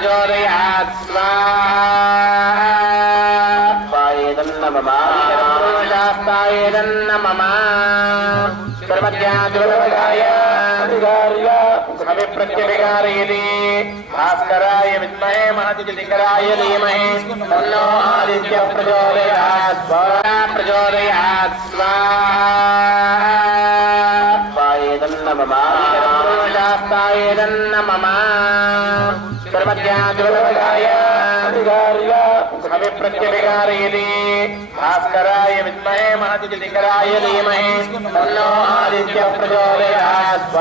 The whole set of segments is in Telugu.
ప్రచోదయాత్ స్వాయేదన్న మమ సర్వజ్ఞాయ ప్రత్యభికారయతి భాస్కరాయ విద్మహే మహతికరాయ ధీమహే తన్నో ఆదిత్య ప్రచోదయాత్ స్వా ప్రచోదయాత్ స్వాయేదన్న మమ శాస్తాయేదన్న మమ ప్రత్యభికారయతి భాస్కరాయ విద్మహే మహతి శిఖరాయ ధీమహే తన్నో ఆదిత్య ప్రచోదయాత్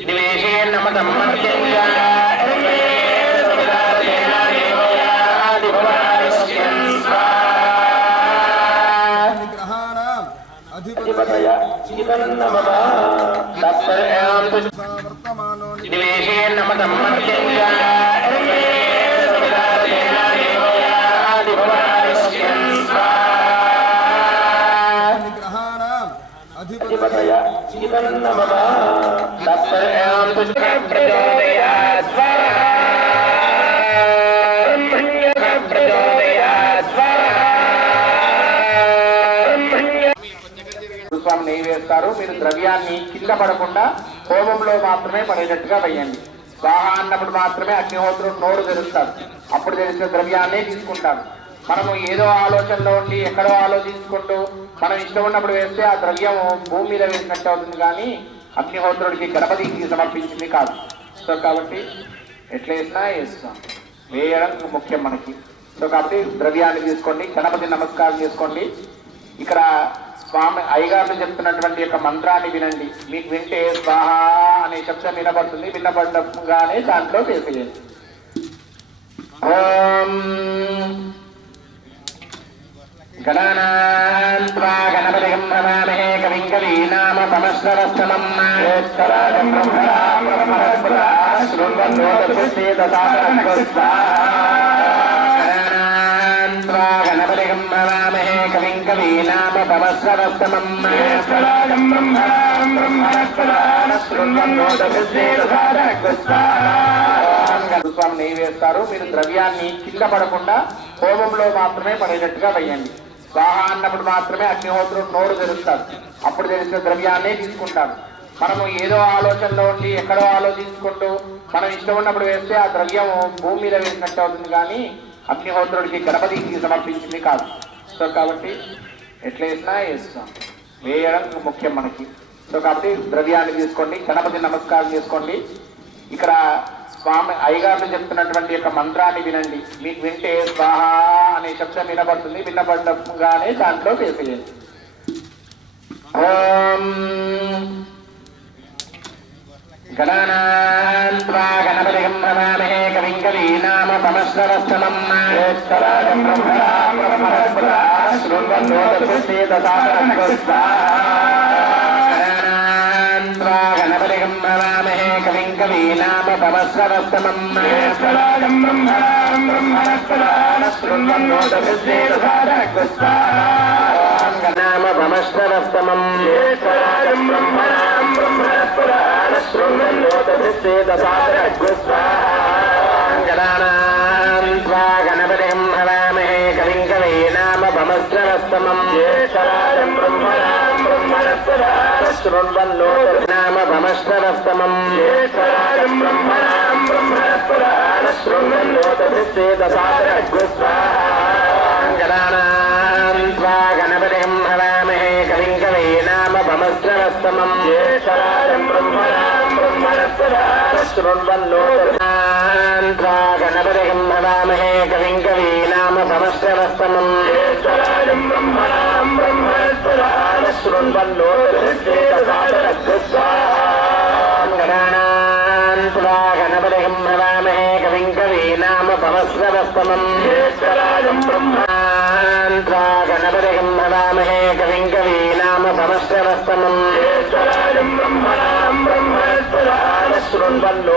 నివేశేన నమతం అధిపతయ చిరన్నమదా వేస్తారు. మీరు ద్రవ్యాన్ని కింద పడకుండా హోమంలో మాత్రమే పడేటట్టుగా వేయండి. దాహ అన్నప్పుడు మాత్రమే అగ్నిహోత్రుడు నోరు తెరుస్తాడు. అప్పుడు తెలిసిన ద్రవ్యాన్నే తీసుకుంటాడు. మనము ఏదో ఆలోచనలో ఉండి ఎక్కడో ఆలోచించుకుంటూ మనం ఇష్టం ఉన్నప్పుడు వేస్తే ఆ ద్రవ్యం భూమి మీద వేసినట్టు అవుతుంది కానీ అగ్నిహోత్రుడికి గణపతికి సమర్పించింది కాదు. సో కాబట్టి ఎట్లా వేసినా వేస్తాం వేయడం ముఖ్యం మనకి. సో కాబట్టి ద్రవ్యాన్ని తీసుకోండి గణపతి నమస్కారం చేసుకోండి. ఇక్కడ స్వామి అయ్యగారు చెప్తున్నటువంటి యొక్క మంత్రాన్ని వినండి. మీకు వింటే స్వాహ అనే శబ్దం వినబడుతుంది. వినబడగానే దాంట్లో వేసేయండి ఓం గణపతి త్వా గణపతిగం నమామహే కవిం కవీనామ సమస్తవస్తమం జ్యేష్ఠరాజం బ్రహ్మణాం బ్రహ్మణస్పదా గణానాం స్వామి నెయ్యి వేస్తారు మీరు ద్రవ్యాన్ని కింద పడకుండా హోమంలో మాత్రమే పడేటట్టుగా వేయండి. స్వాహ అన్నప్పుడు మాత్రమే అగ్నిహోత్రుడు నోరు తెరుస్తారు. అప్పుడు తెలిసిన ద్రవ్యాన్నే తీసుకుంటారు. మనము ఏదో ఆలోచనలో ఉండి ఎక్కడో ఆలోచించుకుంటూ మనం ఇష్టం ఉన్నప్పుడు వేస్తే ఆ ద్రవ్యం భూమి మీద వేసినట్టు అవుతుంది కానీ అగ్నిహోత్రుడికి గణపతికి సమర్పించింది కాదు. సో కాబట్టి ఎట్లా వేసినా వేస్తాం వేయడం ముఖ్యం మనకి. సో కాబట్టి ద్రవ్యాన్ని తీసుకోండి గణపతి నమస్కారం చేసుకోండి. ఇక్కడ స్వామి అయ్యగారు చెప్తున్నటువంటి యొక్క మంత్రాన్ని వినండి. మీకు వింటే స్వాహా అనే శబ్దం వినబడుతుంది. వినబడగానే దాంట్లో వేసేయండి ఓం గణానాం త్వా గణపతిగం నమామహే కవిం కవీనామ సమస్తవస్తమం జ్యేష్ఠరాజం బ్రహ్మణాం బ్రహ్మణస్పదా గణానాం త్వా గణపతిగం నమామహే కవిం కవీనామ సమస్తవస్తమం జ్యేష్ఠరాజం బ్రహ్మణాం బ్రహ్మణస్పదా నామ భమశ్రవస్తమం జ్యేష్ఠరాజం బ్రహ్మణాం త్వా గణపతిం హవామహే కవిం కవీనామ భమశ్రవస్తమం జ్యేష్ఠరాజం బ్రహ్మణాం బ్రహ్మణస్పదా నామ భమశ్రవస్తమం జ్యేష్ఠరాజం బ్రహ్మణాం బ్రహ్మణస్పదా శృణ్వన్నో గణానాం త్వా గణపతిం హవామహే కవిం కవీనామ భమశ్రవస్తమం జ్యేష్ఠరాజం బ్రహ్మణస్పదా శృణ్వన్నో త్వా గణపతిం హవామహే కవిం కవీనామ భమశ్రవస్తమం జ్యేష్ఠరాజం బ్రహ్మణాం బ్రహ్మణస్పదా శృణ్వన్నో గణానాం త్వా గణపతిం హవామహే కవిం కవీనామ భమశ్రవస్తమం జ్యేష్ఠరాజం బ్రహ్మణాం বাল্য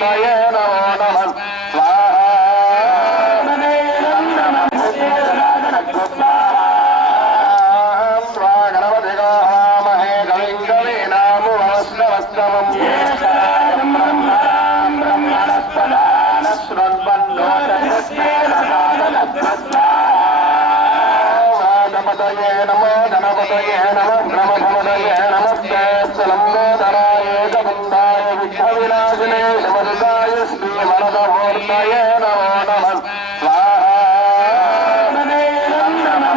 బ్రహ్మయే నమో నమ గణపతి గోహామహే కవిం కవీనాము వస్త్రవస్త్రమం